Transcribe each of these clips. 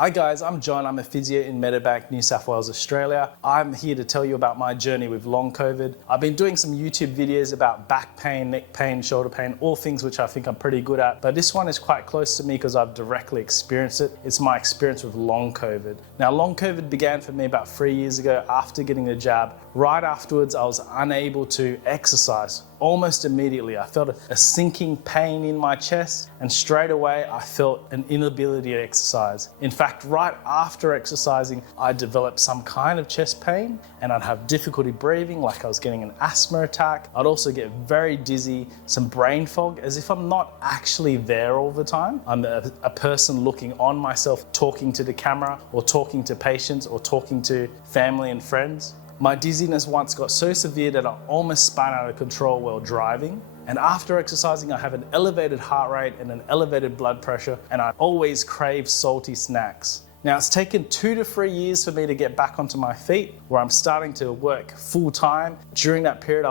Hi guys, I'm John. I'm a physio in Meadowbank, New South Wales, Australia. I'm here to tell you about my journey with long COVID. I've been doing some YouTube videos about back pain, neck pain, shoulder pain, all things which I think I'm pretty good at. But this one is quite close to me because I've directly experienced it. It's my experience with long COVID. Now, long COVID began for me about 3 years ago after getting the jab. Right afterwards, I was unable to exercise. Almost immediately, I felt a sinking pain in my chest, and straight away, I felt an inability to exercise. In fact, right after exercising, I developed some kind of chest pain, and I'd have difficulty breathing, like I was getting an asthma attack. I'd also get very dizzy, some brain fog, as if I'm not actually there all the time. I'm a person looking on myself, talking to the camera, or talking to patients, or talking to family and friends. My dizziness once got so severe that I almost spun out of control while driving. And after exercising, I have an elevated heart rate and an elevated blood pressure, and I always crave salty snacks. Now, it's taken 2 to 3 years for me to get back onto my feet, where I'm starting to work full time. During that period,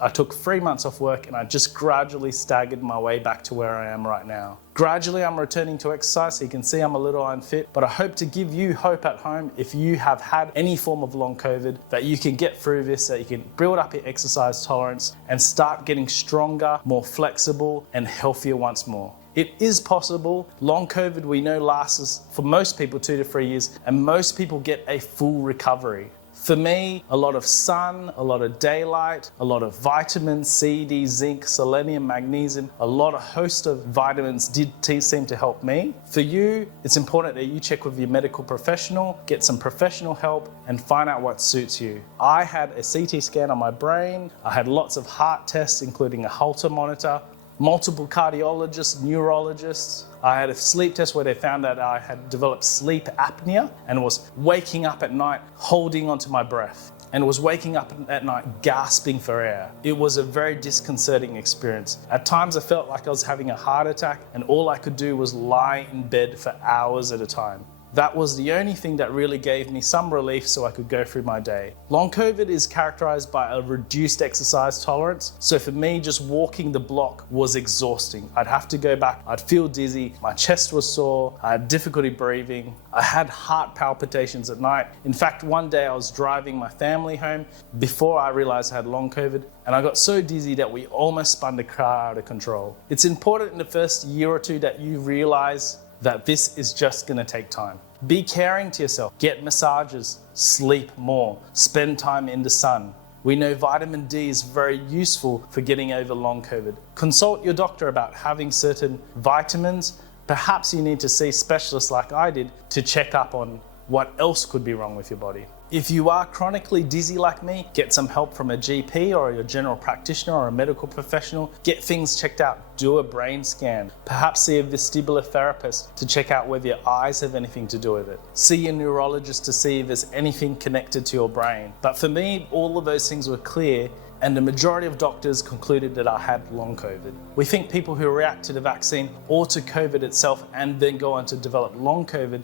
I took 3 months off work, and I just gradually staggered my way back to where I am right now. Gradually, I'm returning to exercise, so you can see I'm a little unfit, but I hope to give you hope at home if you have had any form of long COVID, that you can get through this, that you can build up your exercise tolerance and start getting stronger, more flexible, and healthier once more. It is possible. Long COVID, we know, lasts for most people 2 to 3 years, and most people get a full recovery. For me, a lot of sun, a lot of daylight, a lot of vitamins, C, D, zinc, selenium, magnesium, a lot of host of vitamins did seem to help me. For you, it's important that you check with your medical professional, get some professional help, and find out what suits you. I had a CT scan on my brain. I had lots of heart tests, including a Holter monitor, multiple cardiologists, neurologists. I had a sleep test where they found that I had developed sleep apnea and was waking up at night holding onto my breath, and was waking up at night gasping for air. It was a very disconcerting experience. At times I felt like I was having a heart attack, and all I could do was lie in bed for hours at a time. That was the only thing that really gave me some relief so I could go through my day. Long COVID is characterized by a reduced exercise tolerance. So for me, just walking the block was exhausting. I'd have to go back, I'd feel dizzy, my chest was sore, I had difficulty breathing, I had heart palpitations at night. In fact, one day I was driving my family home before I realized I had long COVID, and I got so dizzy that we almost spun the car out of control. It's important in the first year or two that you realize that this is just gonna take time. Be caring to yourself, get massages, sleep more, spend time in the sun. We know vitamin D is very useful for getting over long COVID. Consult your doctor about having certain vitamins. Perhaps you need to see specialists like I did to check up on what else could be wrong with your body. If you are chronically dizzy like me, get some help from a GP or your general practitioner or a medical professional. Get things checked out. Do a brain scan. Perhaps see a vestibular therapist to check out whether your eyes have anything to do with it. See your neurologist to see if there's anything connected to your brain. But for me, all of those things were clear, and the majority of doctors concluded that I had long COVID. We think people who react to the vaccine or to COVID itself and then go on to develop long COVID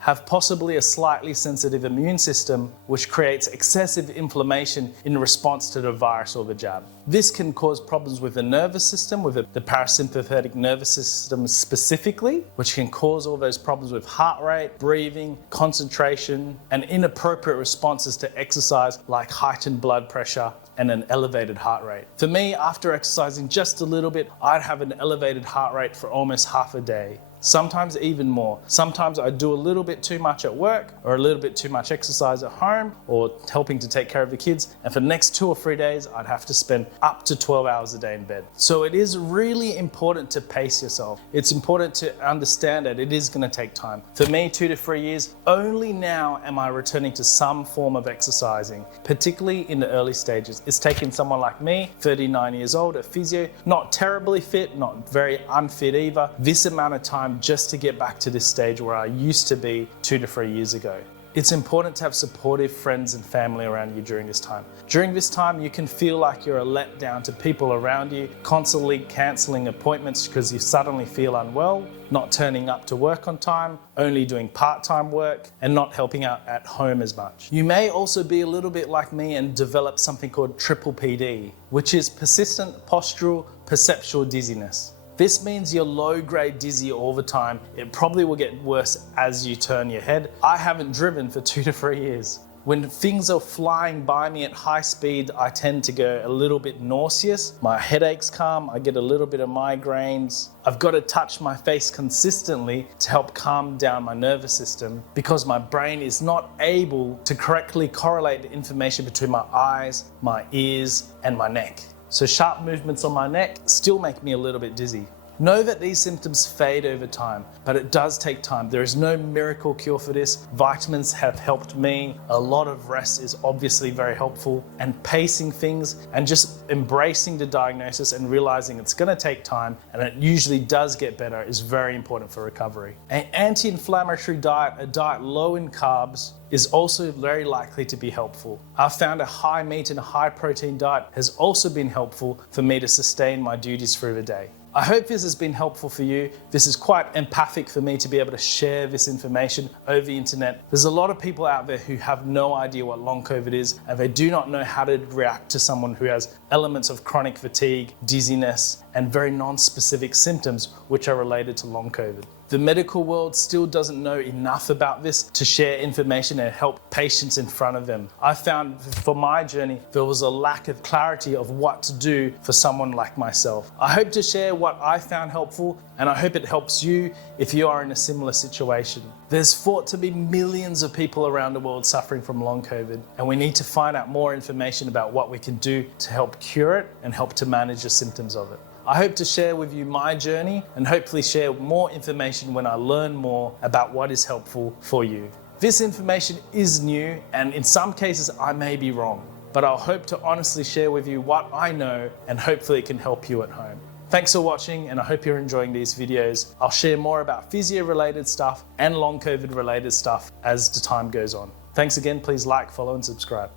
have possibly a slightly sensitive immune system, which creates excessive inflammation in response to the virus or the jab. This can cause problems with the nervous system, with the parasympathetic nervous system specifically, which can cause all those problems with heart rate, breathing, concentration, and inappropriate responses to exercise like heightened blood pressure and an elevated heart rate. For me, after exercising just a little bit, I'd have an elevated heart rate for almost half a day. Sometimes even more. Sometimes I do a little bit too much at work or a little bit too much exercise at home or helping to take care of the kids. And for the next 2 or 3 days, I'd have to spend up to 12 hours a day in bed. So it is really important to pace yourself. It's important to understand that it is going to take time. For me, 2 to 3 years, only now am I returning to some form of exercising, particularly in the early stages. It's taken someone like me, 39 years old, a physio, not terribly fit, not very unfit either, this amount of time just to get back to this stage where I used to be 2 to 3 years ago. It's important to have supportive friends and family around you during this time. During this time, you can feel like you're a letdown to people around you, constantly cancelling appointments because you suddenly feel unwell, not turning up to work on time, only doing part-time work, and not helping out at home as much. You may also be a little bit like me and develop something called triple PD, which is persistent postural perceptual dizziness. This means you're low-grade dizzy all the time. It probably will get worse as you turn your head. I haven't driven for 2 to 3 years. When things are flying by me at high speed, I tend to go a little bit nauseous. My headaches come, I get a little bit of migraines. I've got to touch my face consistently to help calm down my nervous system because my brain is not able to correctly correlate the information between my eyes, my ears, and my neck. So sharp movements on my neck still make me a little bit dizzy. Know that these symptoms fade over time, but it does take time. There is no miracle cure for this. Vitamins have helped me. A lot of rest is obviously very helpful, and pacing things and just embracing the diagnosis and realizing it's going to take time and it usually does get better is very important for recovery. An anti-inflammatory diet, a diet low in carbs, is also very likely to be helpful. I've found a high meat and a high protein diet has also been helpful for me to sustain my duties through the day. I hope this has been helpful for you. This is quite empathic for me to be able to share this information over the internet. There's a lot of people out there who have no idea what long COVID is, and they do not know how to react to someone who has elements of chronic fatigue, dizziness, and very non-specific symptoms which are related to long COVID. The medical world still doesn't know enough about this to share information and help patients in front of them. I found for my journey, there was a lack of clarity of what to do for someone like myself. I hope to share what I found helpful, and I hope it helps you if you are in a similar situation. There's thought to be millions of people around the world suffering from long COVID, and we need to find out more information about what we can do to help cure it and help to manage the symptoms of it. I hope to share with you my journey and hopefully share more information when I learn more about what is helpful for you. This information is new, and in some cases I may be wrong, but I'll hope to honestly share with you what I know and hopefully it can help you at home. Thanks for watching, and I hope you're enjoying these videos. I'll share more about physio related stuff and long COVID related stuff as the time goes on. Thanks again, please like, follow and subscribe.